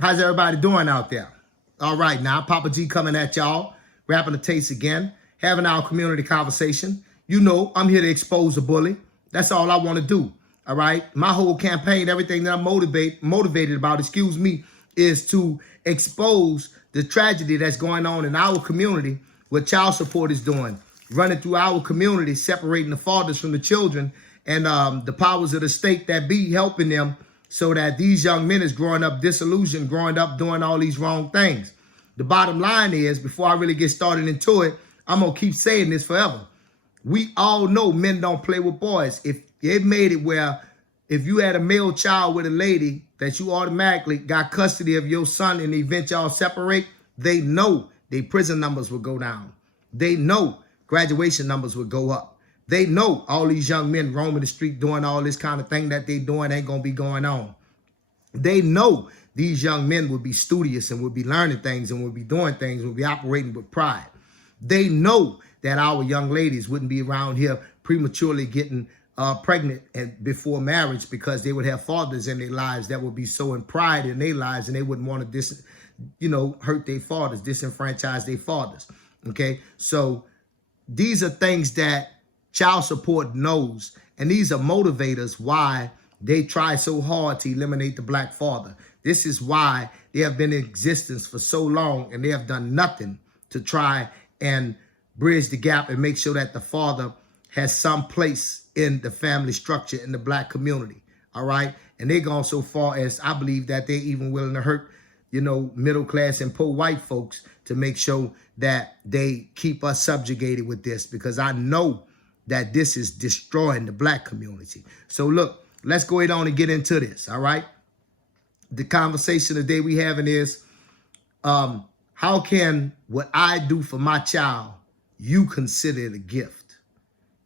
How's everybody doing out there? All right, now Papa G coming at y'all, rapping the taste again, having our community conversation. You know, I'm here to expose a bully. That's all I want to do. All right, my whole campaign, everything that I'm motivated about, is to expose the tragedy that's going on in our community, what child support is doing, running through our community, separating the fathers from the children, and the powers of the state that be helping them so that these young men is growing up disillusioned, growing up doing all these wrong things. The bottom line is, before I really get started into it, I'm going to keep saying this forever. We all know men don't play with boys. If it made it where if you had a male child with a lady that you automatically got custody of your son in the event y'all separate, they know their prison numbers will go down. They know graduation numbers will go up. They know all these young men roaming the street doing all this kind of thing that they doing ain't going to be going on. They know these young men will be studious and will be learning things and will be doing things, will be operating with pride. They know that our young ladies wouldn't be around here prematurely getting pregnant and before marriage because they would have fathers in their lives that would be so in pride in their lives and they wouldn't want to hurt their fathers, disenfranchise their fathers. Okay, so these are things that child support knows, and these are motivators why they try so hard to eliminate the black father. This is why they have been in existence for so long, and they have done nothing to try and bridge the gap and make sure that the father has some place in the family structure in the black community. All right, and they're gone so far as I believe that they're even willing to hurt, middle class and poor white folks to make sure that they keep us subjugated with this, because I know that this is destroying the black community. So look, let's go ahead on and get into this, all right? The conversation today we having is, how can what I do for my child, you consider it a gift?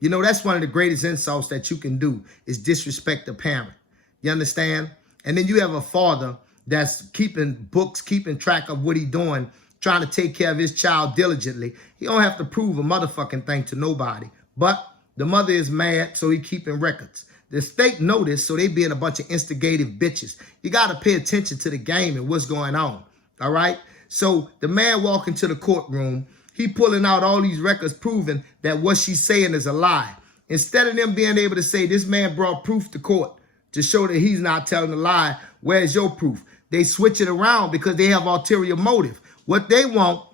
That's one of the greatest insults that you can do is disrespect a parent. You understand? And then you have a father that's keeping books, keeping track of what he's doing, trying to take care of his child diligently. He don't have to prove a motherfucking thing to nobody. But the mother is mad, so he keeping records. The state noticed, so they being a bunch of instigative bitches. You got to pay attention to the game and what's going on, all right? So the man walking to the courtroom, he pulling out all these records proving that what she's saying is a lie. Instead of them being able to say, this man brought proof to court to show that he's not telling a lie, where's your proof? They switch it around because they have ulterior motive. What they want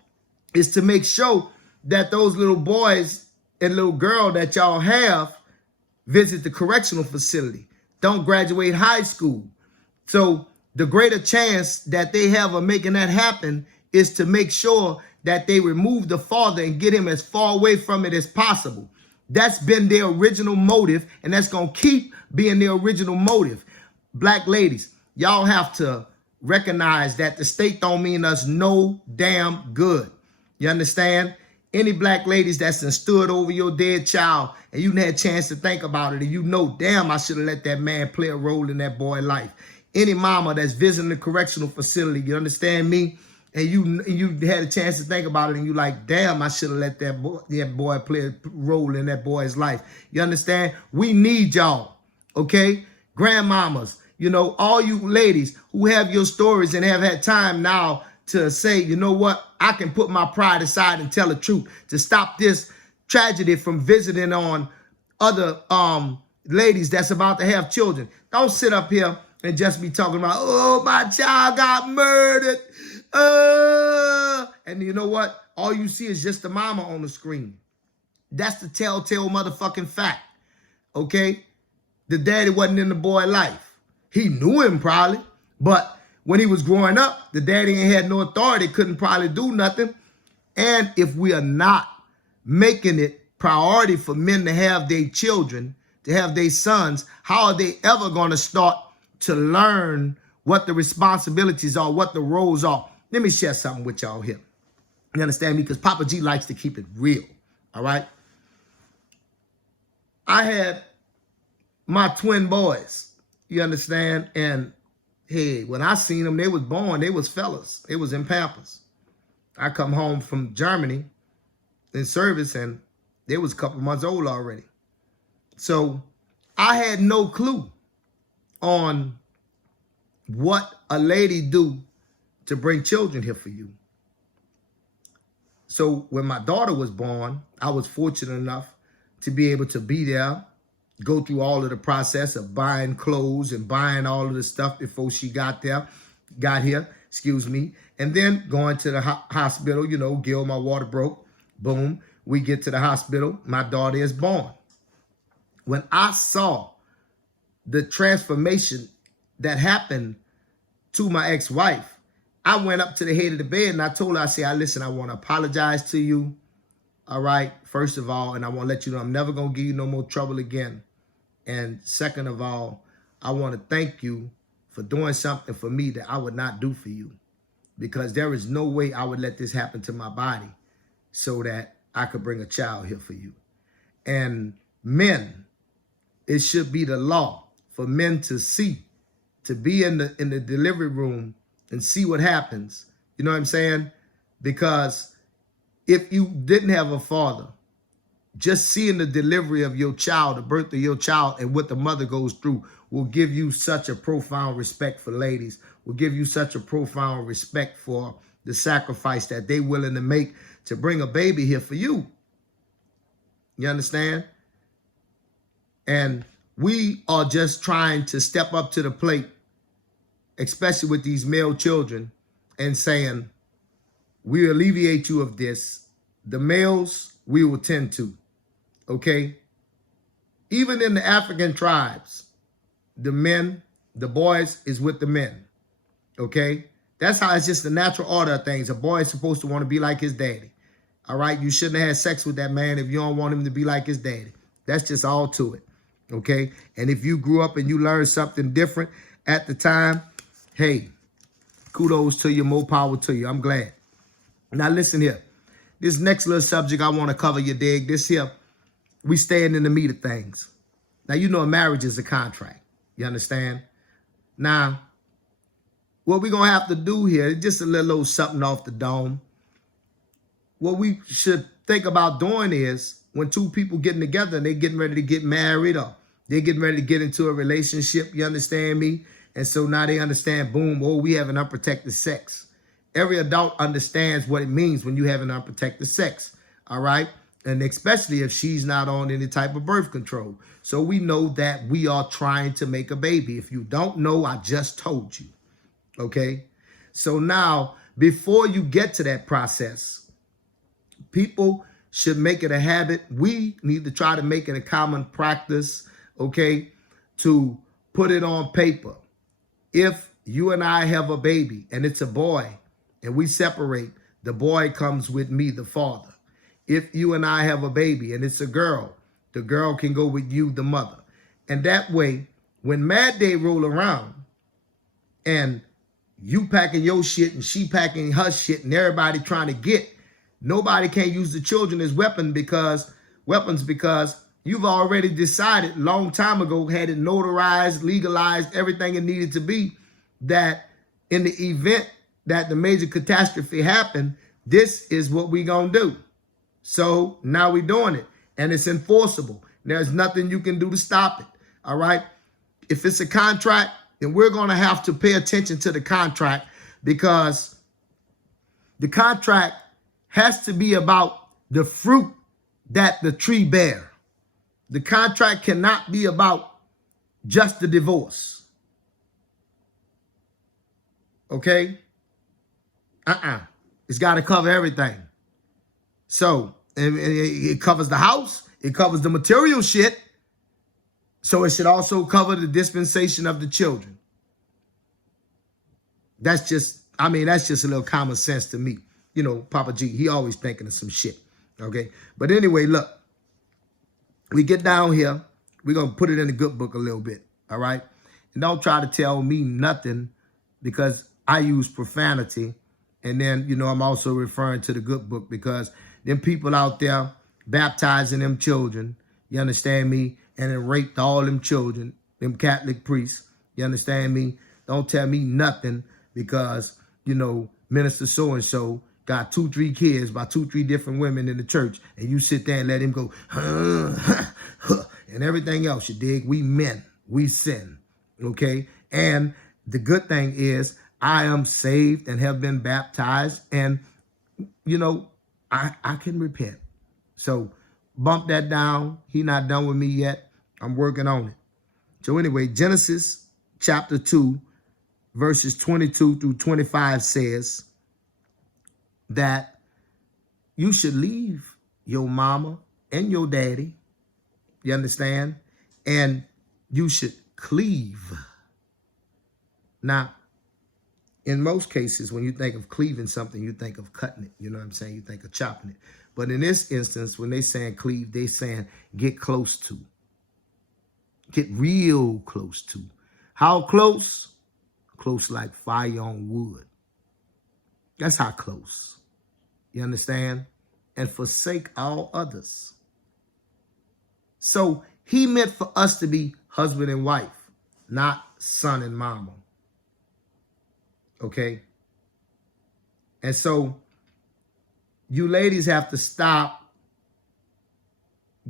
is to make sure that those little boys and little girl that y'all have visit the correctional facility, don't graduate high school. So the greater chance that they have of making that happen is to make sure that they remove the father and get him as far away from it as possible. That's been their original motive, and that's going to keep being their original motive. Black ladies, y'all have to recognize that the state don't mean us no damn good. You understand? Any black ladies that's stood over your dead child and you had a chance to think about it and damn, I should have let that man play a role in that boy's life. Any mama that's visiting the correctional facility, you understand me? And you had a chance to think about it and you like, damn, I should have let that boy play a role in that boy's life. You understand? We need y'all, okay? Grandmamas, all you ladies who have your stories and have had time now to say, you know what, I can put my pride aside and tell the truth to stop this tragedy from visiting on other ladies that's about to have children. Don't sit up here and just be talking about, oh, my child got murdered. And you know what? All you see is just the mama on the screen. That's the telltale motherfucking fact, okay? The daddy wasn't in the boy's life. He knew him probably, but when he was growing up, the daddy ain't had no authority, couldn't probably do nothing. And if we are not making it priority for men to have their children, to have their sons, how are they ever going to start to learn what the responsibilities are, what the roles are? Let me share something with y'all here. You understand me? Because Papa G likes to keep it real, all right? I had my twin boys, you understand? And hey, when I seen them, they was born, they was fellas. They was in Pampers. I come home from Germany in service and they was a couple months old already. So I had no clue on what a lady do to bring children here for you. So when my daughter was born, I was fortunate enough to be able to be there, go through all of the process of buying clothes and buying all of the stuff before she got here, and then going to the hospital. You know, Gil, my water broke. Boom, we get to the hospital. My daughter is born. When I saw the transformation that happened to my ex-wife, I went up to the head of the bed and I told her, I said, listen, I want to apologize to you. All right, first of all, and I want to let you know I'm never going to give you no more trouble again. And second of all, I want to thank you for doing something for me that I would not do for you, because there is no way I would let this happen to my body so that I could bring a child here for you. And men, it should be the law for men to see, to be in the delivery room and see what happens. You know what I'm saying? Because if you didn't have a father, just seeing the delivery of your child, the birth of your child, and what the mother goes through will give you such a profound respect for ladies, will give you such a profound respect for the sacrifice that they're willing to make to bring a baby here for you. You understand? And we are just trying to step up to the plate, especially with these male children, and saying, we alleviate you of this. The males, we will tend to, okay? Even in the African tribes, the men, the boys is with the men, okay? That's how it's just the natural order of things. A boy is supposed to want to be like his daddy, all right? You shouldn't have had sex with that man if you don't want him to be like his daddy. That's just all to it, okay? And if you grew up and you learned something different at the time, hey, kudos to you, more power to you. I'm glad. Now listen here. This next little subject I want to cover, you dig? This here, we stand in the meat of things. Now, you know a marriage is a contract. You understand? Now, what we're going to have to do here is just a little something off the dome. What we should think about doing is when two people getting together and they getting ready to get married or they're getting ready to get into a relationship, you understand me? And so now they understand, boom, oh, we have an unprotected sex. Every adult understands what it means when you have an unprotected sex, all right? And especially if she's not on any type of birth control. So we know that we are trying to make a baby. If you don't know, I just told you, okay? So now, before you get to that process, people should make it a habit. We need to try to make it a common practice, okay, to put it on paper. If you and I have a baby and it's a boy and we separate, the boy comes with me, the father. If you and I have a baby and it's a girl, the girl can go with you, the mother. And that way, when Mad Day roll around and you packing your shit and she packing her shit and everybody trying to get, nobody can use the children as weapons because you've already decided a long time ago, had it notarized, legalized, everything it needed to be, that in the event that the major catastrophe happened, this is what we gonna do. So now we're doing it and it's enforceable. There's nothing you can do to stop it, all right? If it's a contract, then we're gonna have to pay attention to the contract because the contract has to be about the fruit that the tree bear. The contract cannot be about just the divorce. Okay? It's got to cover everything. So, it covers the house. It covers the material shit. So, it should also cover the dispensation of the children. That's just a little common sense to me. You know, Papa G, he always thinking of some shit. Okay? But anyway, look. We get down here, we're going to put it in the good book a little bit, all right? And don't try to tell me nothing because I use profanity. And then, you know, I'm also referring to the good book because them people out there baptizing them children, you understand me? And then raped all them children, them Catholic priests, you understand me? Don't tell me nothing because, you know, Minister so-and-so got 2-3 kids by 2-3 different women in the church, and you sit there and let him go, and everything else, you dig? We men, we sin, okay? And the good thing is I am saved and have been baptized, and I can repent. So bump that down. He not done with me yet. I'm working on it. So anyway, Genesis chapter 2, verses 22 through 25 says that you should leave your mama and your daddy. You understand? And you should cleave. Now, in most cases, when you think of cleaving something, you think of cutting it. You know what I'm saying? You think of chopping it. But in this instance, when they saying cleave, they saying get close to. Get real close to. How close? Close like fire on wood. That's how close. You understand? And forsake all others. So he meant for us to be husband and wife, not son and mama. Okay? And so you ladies have to stop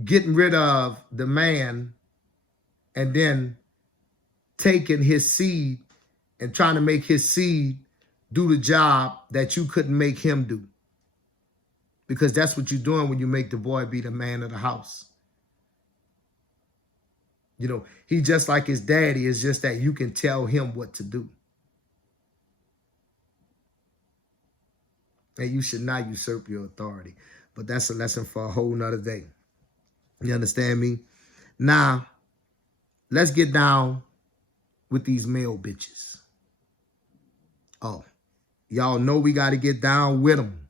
getting rid of the man and then taking his seed and trying to make his seed do the job that you couldn't make him do. Because that's what you're doing when you make the boy be the man of the house. You know, he just like his daddy. It's just that you can tell him what to do. And you should not usurp your authority. But that's a lesson for a whole nother day. You understand me? Now, let's get down with these male bitches. Oh, y'all know we got to get down with them.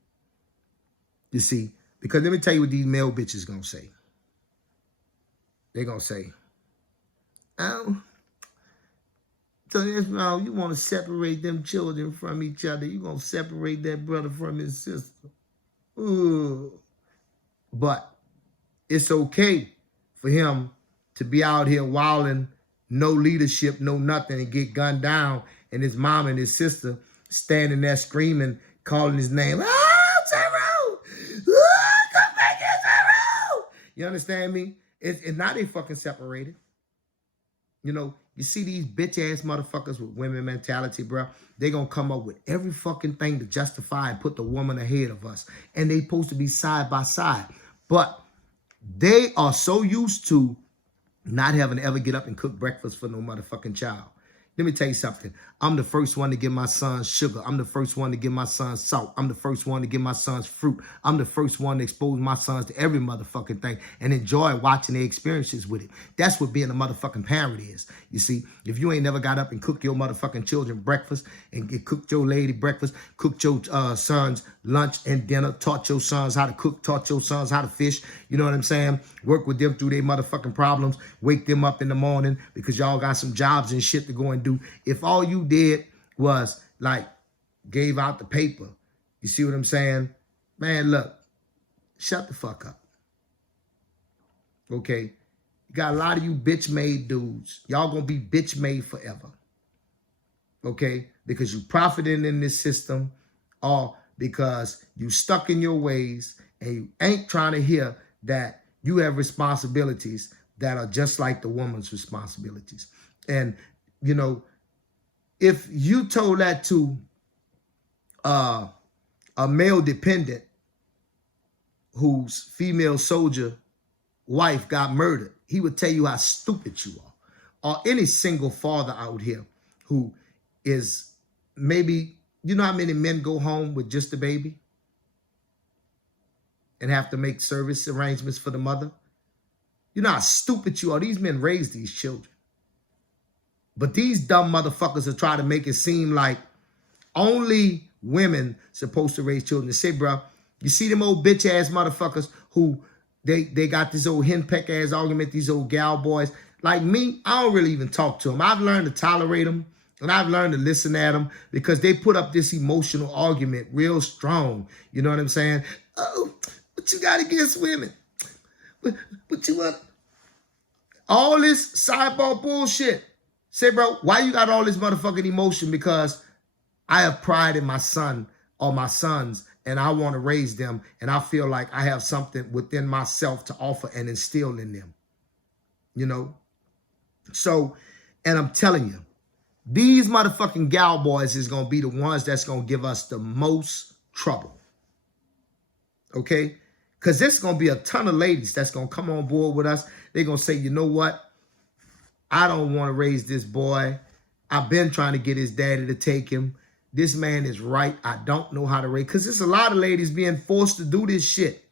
You see, because let me tell you what these male bitches going to say. They're going to say, oh, so Ishmael, you want to separate them children from each other. You're going to separate that brother from his sister. Ooh. But it's okay for him to be out here wilding, no leadership, no nothing, and get gunned down, and his mom and his sister standing there screaming, calling his name. Oh, Tyrone! Oh, come back here, Tyrone! You understand me? It's now they fucking separated. You know, you see these bitch-ass motherfuckers with women mentality, bro. They gonna come up with every fucking thing to justify and put the woman ahead of us. And they supposed to be side by side. But they are so used to not having to ever get up and cook breakfast for no motherfucking child. Let me tell you something. I'm the first one to give my sons sugar. I'm the first one to give my sons salt. I'm the first one to give my sons fruit. I'm the first one to expose my sons to every motherfucking thing and enjoy watching their experiences with it. That's what being a motherfucking parent is. You see, if you ain't never got up and cooked your motherfucking children breakfast and cooked your lady breakfast, cooked your sons lunch and dinner, taught your sons how to cook, taught your sons how to fish, you know what I'm saying? Work with them through their motherfucking problems, wake them up in the morning because y'all got some jobs and shit to go and do. If all you did was like gave out the paper, you see what I'm saying? Man, look, shut the fuck up. Okay? You got a lot of you bitch-made dudes. Y'all gonna be bitch-made forever. Okay? Because you profiting in this system or because you stuck in your ways and you ain't trying to hear that you have responsibilities that are just like the woman's responsibilities. And, you know, if you told that to a male dependent whose female soldier wife got murdered, he would tell you how stupid you are. Or any single father out here who is maybe, you know how many men go home with just a baby and have to make service arrangements for the mother? You know how stupid you are. These men raise these children. But these dumb motherfuckers are trying to make it seem like only women supposed to raise children. They say, bro, you see them old bitch-ass motherfuckers who they got this old henpeck-ass argument, these old gal boys. Like me, I don't really even talk to them. I've learned to tolerate them, and I've learned to listen at them because they put up this emotional argument real strong. You know what I'm saying? Oh, what you got against women? What you want? All this sideball bullshit. Say, bro, why you got all this motherfucking emotion? Because I have pride in my son or my sons, and I want to raise them, and I feel like I have something within myself to offer and instill in them. You know? So, and I'm telling you, These motherfucking gal boys is going to be the ones that's going to give us the most trouble. Okay? Because there's going to be a ton of ladies that's going to come on board with us. They're going to say, you know what? I don't want to raise this boy. I've been trying to get his daddy to take him. This man is right. I don't know how to raise. Because there's a lot of ladies being forced to do this shit.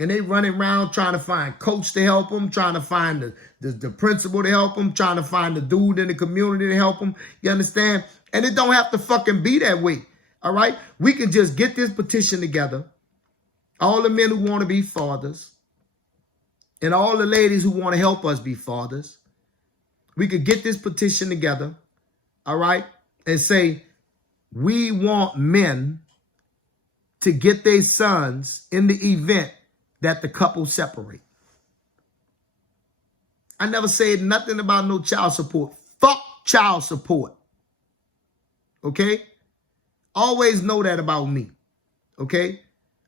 And they running around trying to find coach to help them, trying to find the principal to help them, trying to find the dude in the community to help them. You understand? And it don't have to fucking be that way. All right? We can just get this petition together. All the men who want to be fathers and all the ladies who want to help us be fathers. We could get this petition together. All right? And say, we want men to get their sons in the event that the couple separate. I never said nothing about no child support. Fuck child support. Okay? Always know that about me. Okay?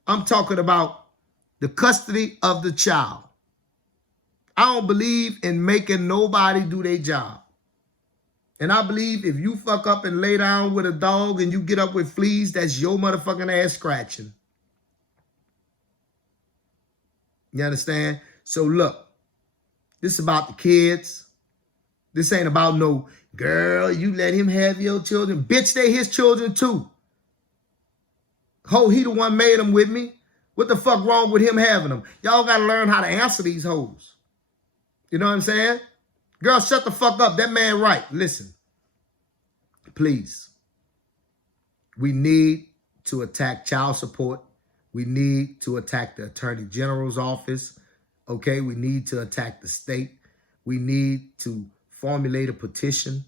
I'm talking about the custody of the child. I don't believe in making nobody do their job. And I believe if you fuck up and lay down with a dog and you get up with fleas, that's your motherfucking ass scratching. You understand? So look, this is about the kids. This ain't about no, girl, you let him have your children. Bitch, they his children too. Ho, he the one made them with me. What the fuck wrong with him having them? Y'all got to learn how to answer these hoes. You know what I'm saying? Girl, shut the fuck up. That man right. Listen, please. We need to attack child support. We need to attack the Attorney General's office. Okay, we need to attack the state. We need to formulate a petition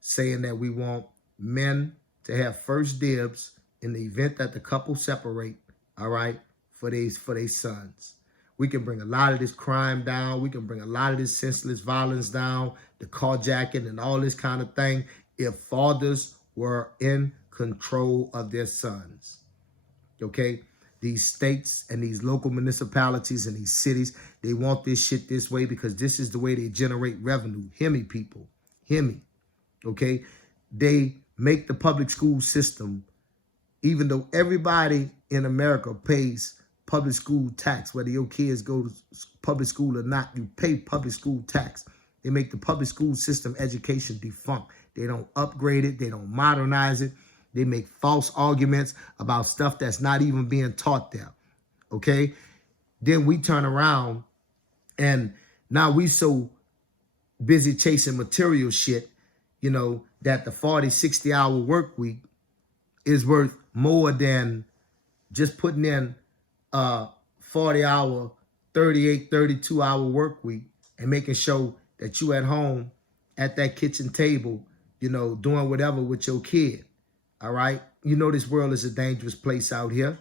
saying that we want men to have first dibs in the event that the couple separate, all right, for their sons. We can bring a lot of this crime down. We can bring a lot of this senseless violence down, the carjacking and all this kind of thing, if fathers were in control of their sons. Okay? These states and these local municipalities and these cities, they want this shit this way because this is the way they generate revenue. Hear me, people. Hear me. Okay? They make the public school system, even though everybody in America pays public school tax, whether your kids go to public school or not, you pay public school tax. They make the public school system education defunct. They don't upgrade it. They don't modernize it. They make false arguments about stuff that's not even being taught there, okay? Then we turn around and now we so busy chasing material shit, you know, that the 40, 60-hour work week is worth more than just putting in a 40-hour, 38, 32-hour work week and making sure that you at home at that kitchen table, you know, doing whatever with your kid. All right. You know, this world is a dangerous place out here.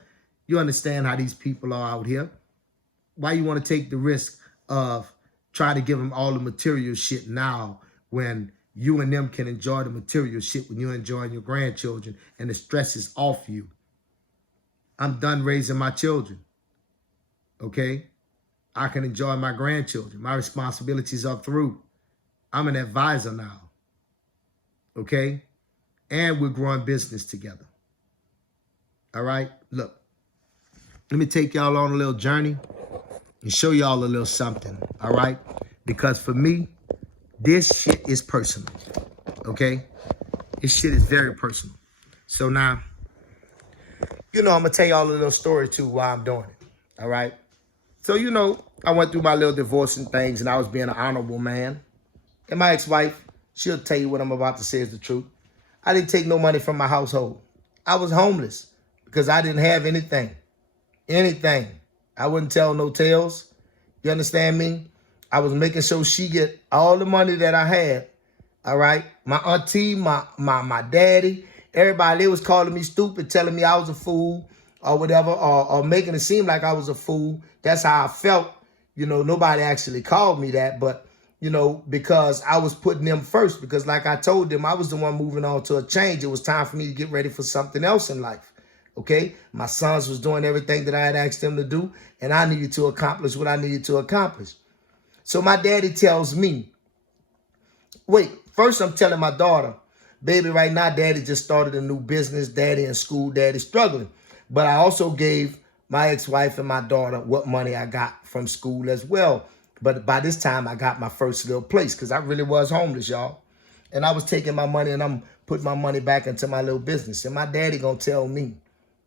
You understand how these people are out here. Why you want to take the risk of trying to give them all the material shit now when you and them can enjoy the material shit when you're enjoying your grandchildren and the stress is off you? I'm done raising my children. Okay. I can enjoy my grandchildren. My responsibilities are through. I'm an advisor now. Okay. And we're growing business together. All right? Look, let me take y'all on a little journey and show y'all a little something, all right? Because for me, this shit is personal, okay? This shit is very personal. So now, you know, I'm going to tell y'all a little story, too, while I'm doing it, all right? So, you know, I went through my little divorce and things, and I was being an honorable man. And my ex-wife, she'll tell you what I'm about to say is the truth. I didn't take no money from my household. I was homeless because I didn't have anything. Anything. I wouldn't tell no tales. You understand me? I was making sure she get all the money that I had. All right? My auntie, my daddy, everybody, they was calling me stupid, telling me I was a fool or whatever, or making it seem like I was a fool. That's how I felt. You know, nobody actually called me that, but you know, because I was putting them first. Because like I told them, I was the one moving on to a change. It was time for me to get ready for something else in life. Okay? My sons was doing everything that I had asked them to do, and I needed to accomplish what I needed to accomplish. So my daddy tells me, wait, first I'm telling my daughter, baby, right now, daddy just started a new business. Daddy in school, daddy struggling. But I also gave my ex-wife and my daughter what money I got from school as well. But by this time, I got my first little place because I really was homeless, y'all. And I was taking my money and I'm putting my money back into my little business. And my daddy gonna tell me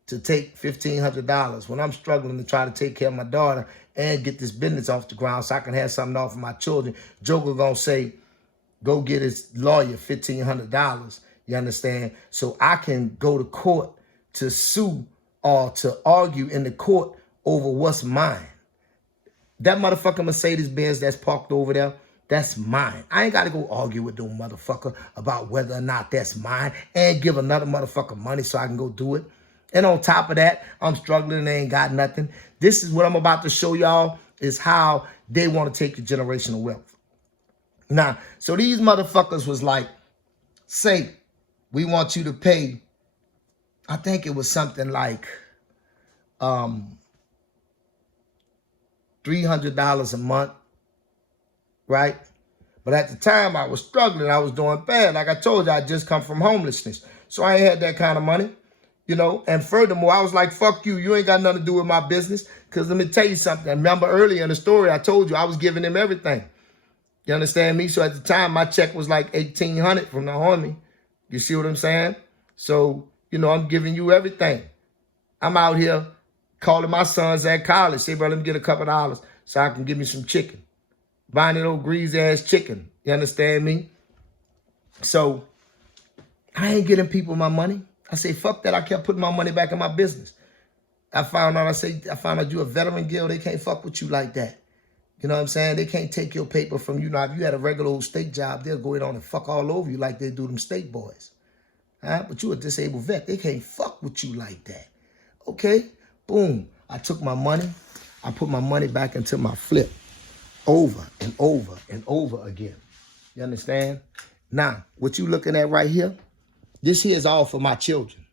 to take $1,500 when I'm struggling to try to take care of my daughter and get this business off the ground so I can have something off for my children. Joker gonna say, go get his lawyer $1,500, you understand? So I can go to court to sue or to argue in the court over what's mine. That motherfucker Mercedes-Benz that's parked over there, that's mine. I ain't got to go argue with no motherfucker about whether or not that's mine and give another motherfucker money so I can go do it. And on top of that, I'm struggling and they ain't got nothing. This is what I'm about to show y'all is how they want to take your generational wealth. Now, so these motherfuckers was like, say, we want you to pay, I think it was something like $300 a month, right? But at the time, I was struggling. I was doing bad. Like I told you, I just come from homelessness. So I ain't had that kind of money, you know? And furthermore, I was like, fuck you. You ain't got nothing to do with my business. Because let me tell you something. Remember earlier in the story, I told you I was giving him everything. You understand me? So at the time, my check was like $1,800 from the homie. You see what I'm saying? So, you know, I'm giving you everything. I'm out here calling my sons at college. Say, bro, let me get a couple of dollars so I can give me some chicken. Buying that old greasy-ass chicken. You understand me? So I ain't getting people my money. I say, fuck that. I kept putting my money back in my business. I found out you a veteran guild. They can't fuck with you like that. You know what I'm saying? They can't take your paper from you. Now, if you had a regular old state job, they'll go in on and fuck all over you like they do them state boys. Huh? But you a disabled vet. They can't fuck with you like that. Okay? Boom. I took my money. I put my money back into my flip. Over and over and over again. You understand? Now, what you looking at right here, this here is all for my children.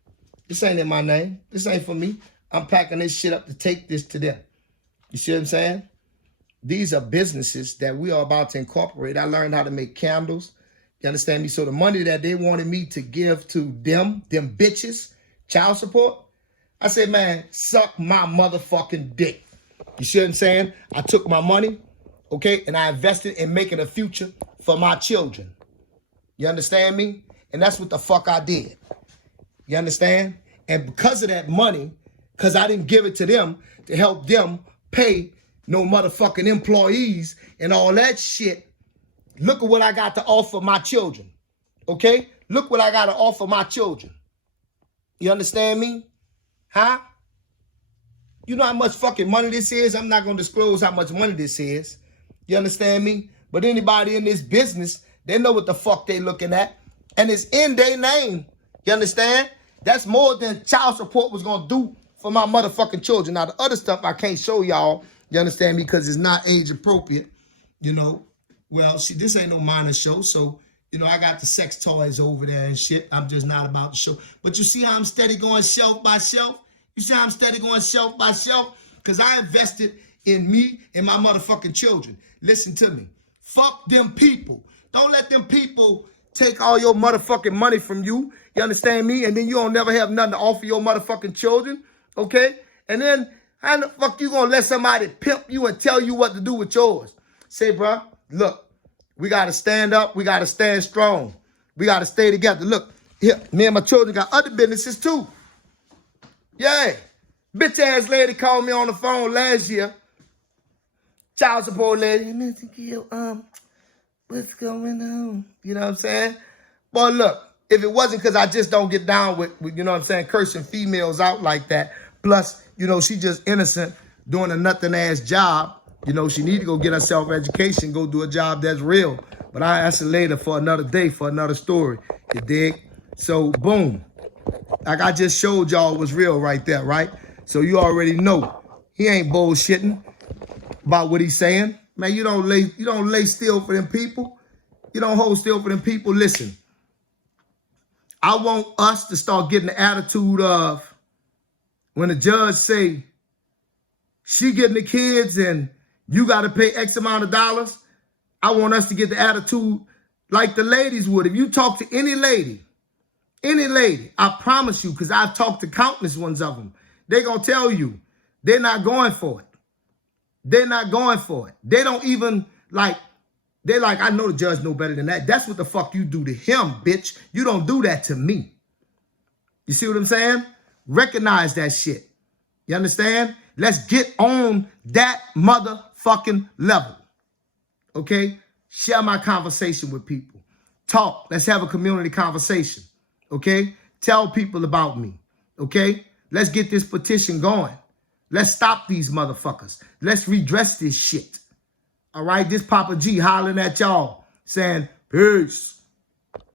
This ain't in my name. This ain't for me. I'm packing this shit up to take this to them. You see what I'm saying? These are businesses that we are about to incorporate. I learned how to make candles. You understand me? So the money that they wanted me to give to them bitches, child support, I said, man, suck my motherfucking dick. You see what I'm saying? I took my money, okay, and I invested in making a future for my children. You understand me? And that's what the fuck I did. You understand? And because of that money, because I didn't give it to them to help them pay no motherfucking employees and all that shit, look at what I got to offer my children. Okay? Look what I got to offer my children. You understand me? Huh? You know how much fucking money this is? I'm not going to disclose how much money this is. You understand me? But anybody in this business, they know what the fuck they looking at. And it's in their name. You understand? That's more than child support was going to do for my motherfucking children. Now, the other stuff I can't show y'all. You understand me? Because it's not age appropriate. You know? Well, this ain't no minor show. So, you know, I got the sex toys over there and shit. I'm just not about to show. But you see how I'm steady going shelf by shelf? You see how I'm steady going shelf by shelf? Because I invested in me and my motherfucking children. Listen to me. Fuck them people. Don't let them people take all your motherfucking money from you. You understand me? And then you don't never have nothing to offer your motherfucking children. Okay? And then how the fuck you gonna let somebody pimp you and tell you what to do with yours? Say, bro, look, we gotta stand up. We gotta stand strong. We gotta stay together. Look, here, me and my children got other businesses too. Yeah. Bitch ass lady called me on the phone last year. Child support lady. Mr. Gill, what's going on? You know what I'm saying? Boy, look, if it wasn't because I just don't get down with, you know what I'm saying, cursing females out like that, plus, you know, she just innocent doing a nothing-ass job, you know, she need to go get herself education, go do a job that's real. But that's later for another day, for another story. You dig? So, boom. Like I just showed y'all was real right there, right? So you already know. He ain't bullshitting about what he's saying. Man, you don't lay still for them people. You don't hold still for them people. Listen, I want us to start getting the attitude of when the judge say she getting the kids and you got to pay X amount of dollars. I want us to get the attitude like the ladies would. If you talk to any lady, Any lady, I promise you, because I've talked to countless ones of them, they're going to tell you they're not going for it. They're not going for it. They don't even like, they're like, I know the judge know better than that. That's what the fuck you do to him, bitch. You don't do that to me. You see what I'm saying? Recognize that shit. You understand? Let's get on that motherfucking level. Okay? Share my conversation with people. Talk. Let's have a community conversation. Okay? Tell people about me. Okay? Let's get this petition going. Let's stop these motherfuckers. Let's redress this shit. All right? This Papa G hollering at y'all saying, peace.